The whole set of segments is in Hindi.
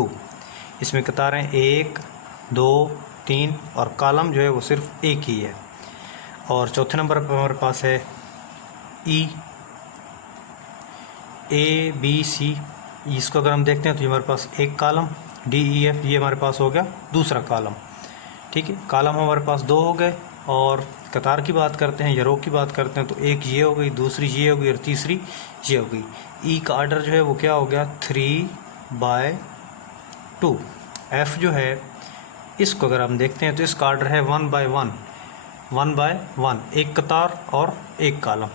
2। इसमें कतारें 1 2 3 और कॉलम जो है वो सिर्फ एक ही है। और चौथे नंबर पर हमारे पास है ई ए बी सी। इसको अगर हम देखते हैं तो ये हमारे पास एक कॉलम, डी ई एफ ये हमारे पास हो गया दूसरा कॉलम। ठीक है, कॉलम हमारे पास 2 हो गए। और कतार की बात करते हैं या रो की बात करते हैं तो एक ये हो गई, दूसरी ये हो गई और तीसरी ये हो गई। ई का आर्डर जो है वो क्या हो गया 3/2। एफ जो है इसको अगर हम देखते हैं तो इसका आर्डर है 1/1, 1/1, एक कतार और एक कॉलम।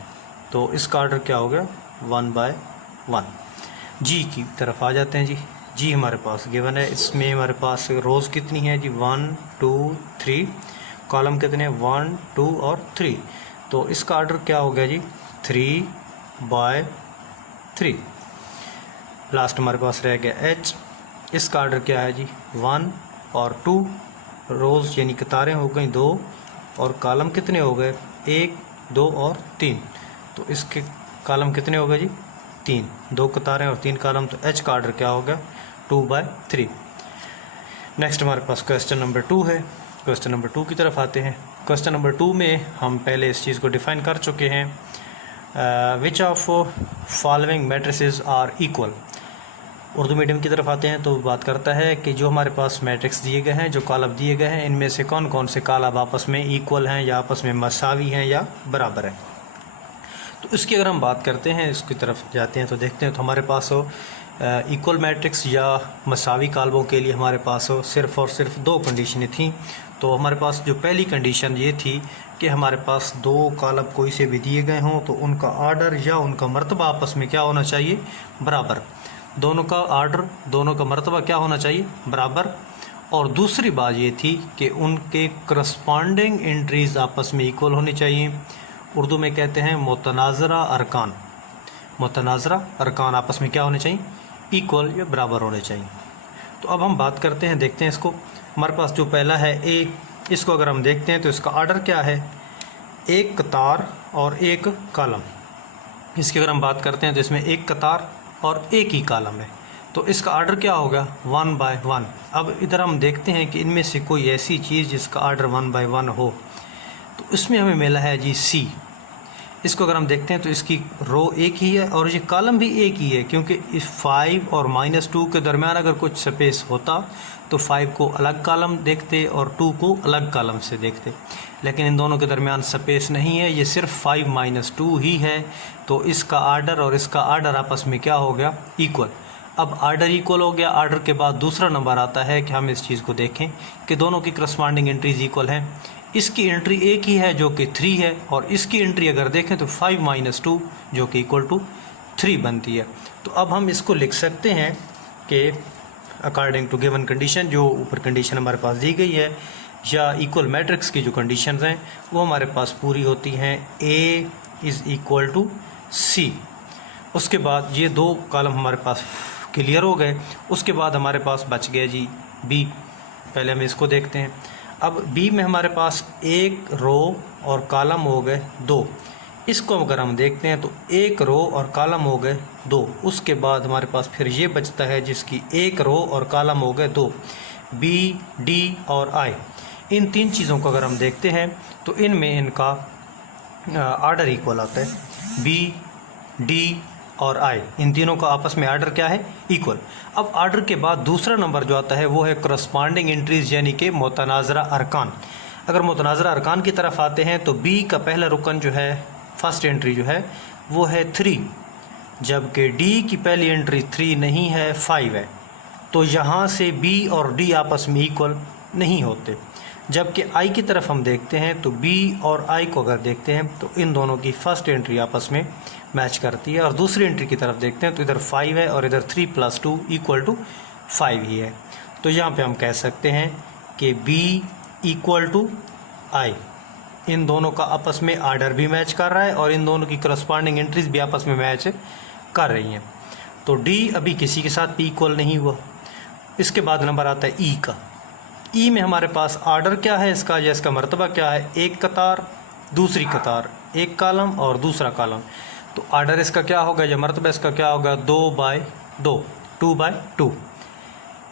तो इसका आर्डर क्या हो गया 1/1। जी की तरफ आ जाते हैं जी। जी हमारे पास गिवन है, इसमें हमारे पास रोज़ कितनी है जी 1 2 3, कॉलम कितने 1 2 और 3। तो इसका आर्डर क्या हो गया जी 3/3। लास्ट हमारे पास रह गया एच। इसका आर्डर क्या है जी 1 और 2, रोज़ यानी कतारें हो गई 2 और कॉलम कितने हो गए 1 2 और 3। तो इसके कॉलम कितने हो गए जी 3, 2 कतारें और 3 कॉलम। तो एच का आर्डर क्या हो गया 2/3। नेक्स्ट हमारे पास क्वेश्चन नंबर 2 है। क्वेश्चन नंबर 2 की तरफ आते हैं। क्वेश्चन नंबर 2 में हम पहले इस चीज़ को डिफ़ाइन कर चुके हैं। Which of following matrices are equal. Urdu medium की तरफ आते हैं तो बात करता है कि जो हमारे पास मैट्रिक्स दिए गए हैं, जो कॉलम दिए गए हैं, इनमें से कौन कौन से कॉलम आपस में इक्वल हैं या आपस में मसावी हैं या बराबर हैं। तो इसकी अगर हम बात करते हैं, इसकी तरफ जाते हैं तो देखते हैं तो हमारे पास इक्वल मैट्रिक्स या मसावी कॉलमों के लिए हमारे पास सिर्फ़ और सिर्फ 2 कंडीशनें थीं। तो हमारे पास जो पहली कंडीशन ये थी कि हमारे पास 2 कॉलम कोई से भी दिए गए हों तो उनका आर्डर या उनका मर्तबा आपस में क्या होना चाहिए बराबर। दोनों का आर्डर, दोनों का मर्तबा क्या होना चाहिए बराबर। और दूसरी बात ये थी कि उनके करस्पॉन्डिंग एंट्रीज़ आपस में इक्वल होनी चाहिए। उर्दू में कहते हैं मुतनाज़रा अरकान। मुतनाज़रा अरकान आपस में क्या होने चाहिए इक्वल या बराबर होने चाहिए। तो अब हम बात करते हैं, देखते हैं इसको। हमारे पास जो पहला है ए, इसको अगर हम देखते हैं तो इसका आर्डर क्या है एक कतार और एक कॉलम। इसकी अगर हम बात करते हैं तो इसमें एक कतार और एक ही कॉलम है। तो इसका आर्डर क्या होगा 1/1। अब इधर हम देखते हैं कि इनमें से कोई ऐसी चीज़ जिसका आर्डर 1/1 हो। तो इसमें हमें मिला है जी सी। इसको अगर हम देखते हैं तो इसकी रो एक ही है और ये कॉलम भी एक ही है, क्योंकि इस 5 और -2 के दरमियान अगर कुछ स्पेस होता तो 5 को अलग कॉलम देखते और 2 को अलग कॉलम से देखते, लेकिन इन दोनों के दरमियान स्पेस नहीं है, ये सिर्फ 5 - 2 ही है। तो इसका आर्डर और इसका आर्डर आपस में क्या हो गया इक्वल। अब आर्डर इक्वल हो गया। आर्डर के बाद दूसरा नंबर आता है कि हम इस चीज़ को देखें कि दोनों की करस्पॉन्डिंग एंट्रीज इक्वल हैं। इसकी एंट्री एक ही है जो कि 3 है और इसकी एंट्री अगर देखें तो 5 - 2 जो कि इक्वल टू 3 बनती है। तो अब हम इसको लिख सकते हैं कि अकॉर्डिंग टू गिवन कंडीशन, जो ऊपर कंडीशन हमारे पास दी गई है या इक्वल मैट्रिक्स की जो कंडीशंस हैं वो हमारे पास पूरी होती हैं। A is equal to C। उसके बाद ये 2 कॉलम हमारे पास क्लियर हो गए। उसके बाद हमारे पास बच गया जी B। पहले हम इसको देखते हैं। अब B में हमारे पास एक रो और कॉलम हो गए 2। इसको अगर हम देखते हैं तो एक रो और कॉलम हो गए 2। उसके बाद हमारे पास फिर ये बचता है जिसकी एक रो और कॉलम हो गए 2, B D और I। इन 3 चीज़ों को अगर हम देखते हैं तो इनमें इनका आर्डर इक्वल आता है। B D और I, इन तीनों का आपस में आर्डर क्या है इक्वल। अब आर्डर के बाद दूसरा नंबर जो आता है वो है करस्पॉन्डिंग एंट्रीज यानी कि मुतनाज़रा अरकान। अगर मुतनाज़रा अरकान की तरफ आते हैं तो B का पहला रुकन जो है, फर्स्ट एंट्री जो है वो है 3, जबकि D की पहली एंट्री 3 नहीं है 5 है। तो यहाँ से B और D आपस में इक्वल नहीं होते। जबकि I की तरफ हम देखते हैं तो B और I को अगर देखते हैं तो इन दोनों की फर्स्ट एंट्री आपस में मैच करती है। और दूसरी एंट्री की तरफ देखते हैं तो इधर 5 है और इधर 3 + 2 = 5 ही है। तो यहाँ पे हम कह सकते हैं कि B = I। इन दोनों का आपस में आर्डर भी मैच कर रहा है और इन दोनों की करस्पॉन्डिंग एंट्रीज भी आपस में मैच कर रही हैं। तो D अभी किसी के साथ भी इक्वल नहीं हुआ। इसके बाद नंबर आता है E का। E में हमारे पास आर्डर क्या है इसका या इसका मर्तबा क्या है, एक कतार दूसरी कतार, एक कॉलम और दूसरा कॉलम। तो आर्डर इसका क्या होगा या मर्तबा इसका क्या होगा 2/2, 2/2।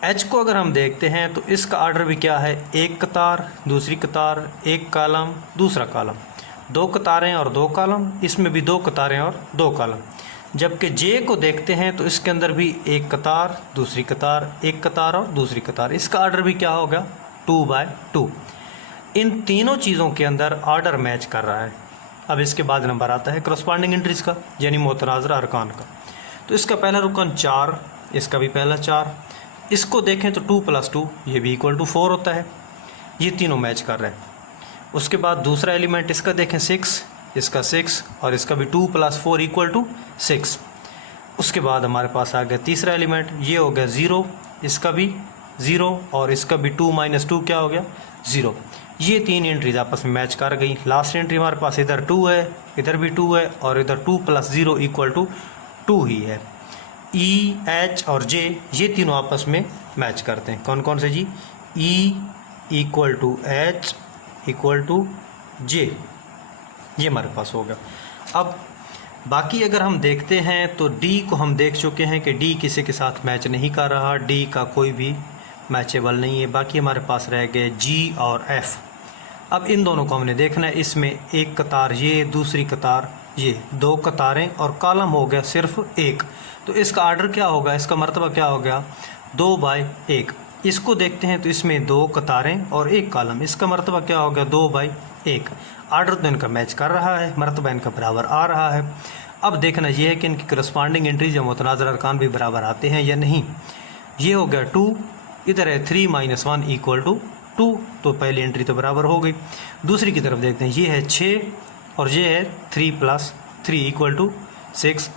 एच को अगर हम देखते हैं तो इसका ऑर्डर भी क्या है, एक कतार, दूसरी कतार, एक कॉलम, दूसरा कॉलम, दो कतारें और दो कॉलम, इसमें भी दो कतारें और दो कॉलम। जबकि जे को देखते हैं तो इसके अंदर भी एक कतार, दूसरी कतार, एक कतार और दूसरी कतार, इसका ऑर्डर भी क्या होगा, 2/2। इन तीनों चीज़ों के अंदर ऑर्डर मैच कर रहा है। अब इसके बाद नंबर आता है करस्पॉन्डिंग एंट्रीज का, यानी मुतनाज़िर अरकान का। तो इसका पहला रुकन 4, इसका भी पहला 4, इसको देखें तो 2 + 2 ये भी = 4 होता है, ये तीनों मैच कर रहे हैं। उसके बाद दूसरा एलिमेंट इसका देखें 6, इसका 6 और इसका भी 2 + 4 = 6। उसके बाद हमारे पास आ गया तीसरा एलिमेंट, ये हो गया 0, इसका भी 0 और इसका भी 2 - 2 क्या हो गया, 0। ये तीन एंट्रीज आपस में मैच कर गई। लास्ट एंट्री हमारे पास इधर 2 है, इधर भी 2 है और इधर 2 + 0 = 2 ही है। ई, एच और जे ये तीनों आपस में मैच करते हैं। कौन कौन से जी, ई = एच = जे, ये हमारे पास हो गया। अब बाकी अगर हम देखते हैं तो डी को हम देख चुके हैं कि डी किसी के साथ मैच नहीं कर रहा, डी का कोई भी मैचेबल नहीं है। बाकी हमारे पास रह गए जी और एफ। अब इन दोनों को हमने देखना है, इसमें एक कतार ये, दूसरी कतार ये, दो कतारें और कॉलम हो गया सिर्फ एक। तो इसका ऑर्डर क्या होगा, इसका मर्तबा क्या हो गया, 2/1। इसको देखते हैं तो इसमें दो कतारें और एक कॉलम, इसका मर्तबा क्या हो गया, 2/1। ऑर्डर तो इनका मैच कर रहा है, मर्तबा इनका बराबर आ रहा है। अब देखना यह है कि इनकी करस्पॉन्डिंग एंट्रीज या मुतनाज़िर अरकान भी बराबर आते हैं या नहीं। ये हो गया 2, इधर है 3 - 1 = 2, तो पहली एंट्री तो बराबर हो गई। दूसरी की तरफ देखते हैं, ये है 6 और ये है 3 + 3 = 6।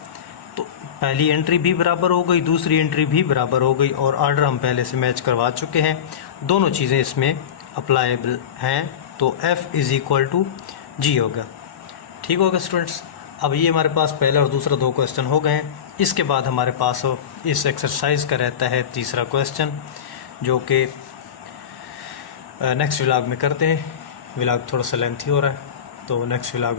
तो पहली एंट्री भी बराबर हो गई, दूसरी एंट्री भी बराबर हो गई और ऑर्डर हम पहले से मैच करवा चुके हैं। दोनों चीज़ें इसमें अप्लाइबल हैं, तो F = G होगा। ठीक होगा स्टूडेंट्स। अब ये हमारे पास पहला और दूसरा 2 क्वेश्चन हो गए हैं। इसके बाद हमारे पास इस एक्सरसाइज का रहता है तीसरा क्वेश्चन, जो कि नेक्स्ट व्लॉग में करते हैं। व्लॉग थोड़ा सा लेंथी हो रहा है, तो नेक्स्ट व्लॉग में